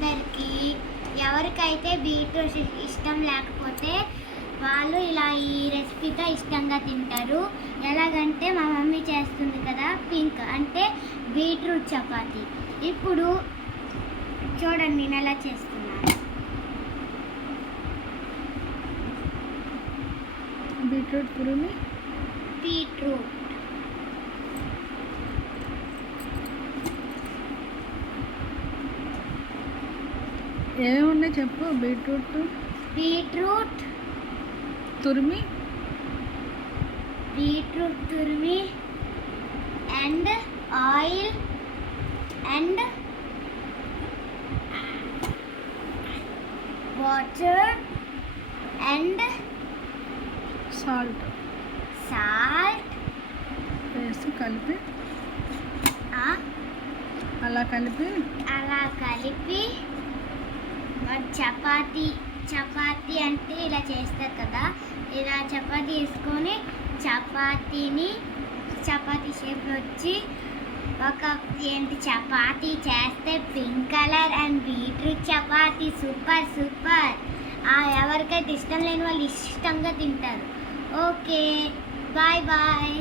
వాళ్ళందరికీ ఎవరికైతే బీట్రూట్ ఇష్టం లేకపోతే వాళ్ళు ఇలా ఈ రెసిపీతో ఇష్టంగా తింటారు. ఎలాగంటే మా మమ్మీ చేస్తుంది కదా, పింక్ అంటే బీట్రూట్ చపాతీ. ఇప్పుడు చూడండి నేను ఎలా చేస్తున్నాను. బీట్రూట్ తురిమి బీట్రూట్ ఏమేమి ఉన్నాయి చెప్పు. బీట్రూట్ తురిమి and oil and water and salt వేసి కలిపి అలా కలిపి చపాతీ అంటే ఇలా చేస్తారు కదా, ఇలా చపాతీ వేసుకొని చపాతీ షేప్లో వచ్చి చపాతీ చేస్తే pink colour and beetroot chapati super. ఎవరికైతే ఇష్టం లేని వాళ్ళు ఇష్టంగా తింటారు. Okay, bye.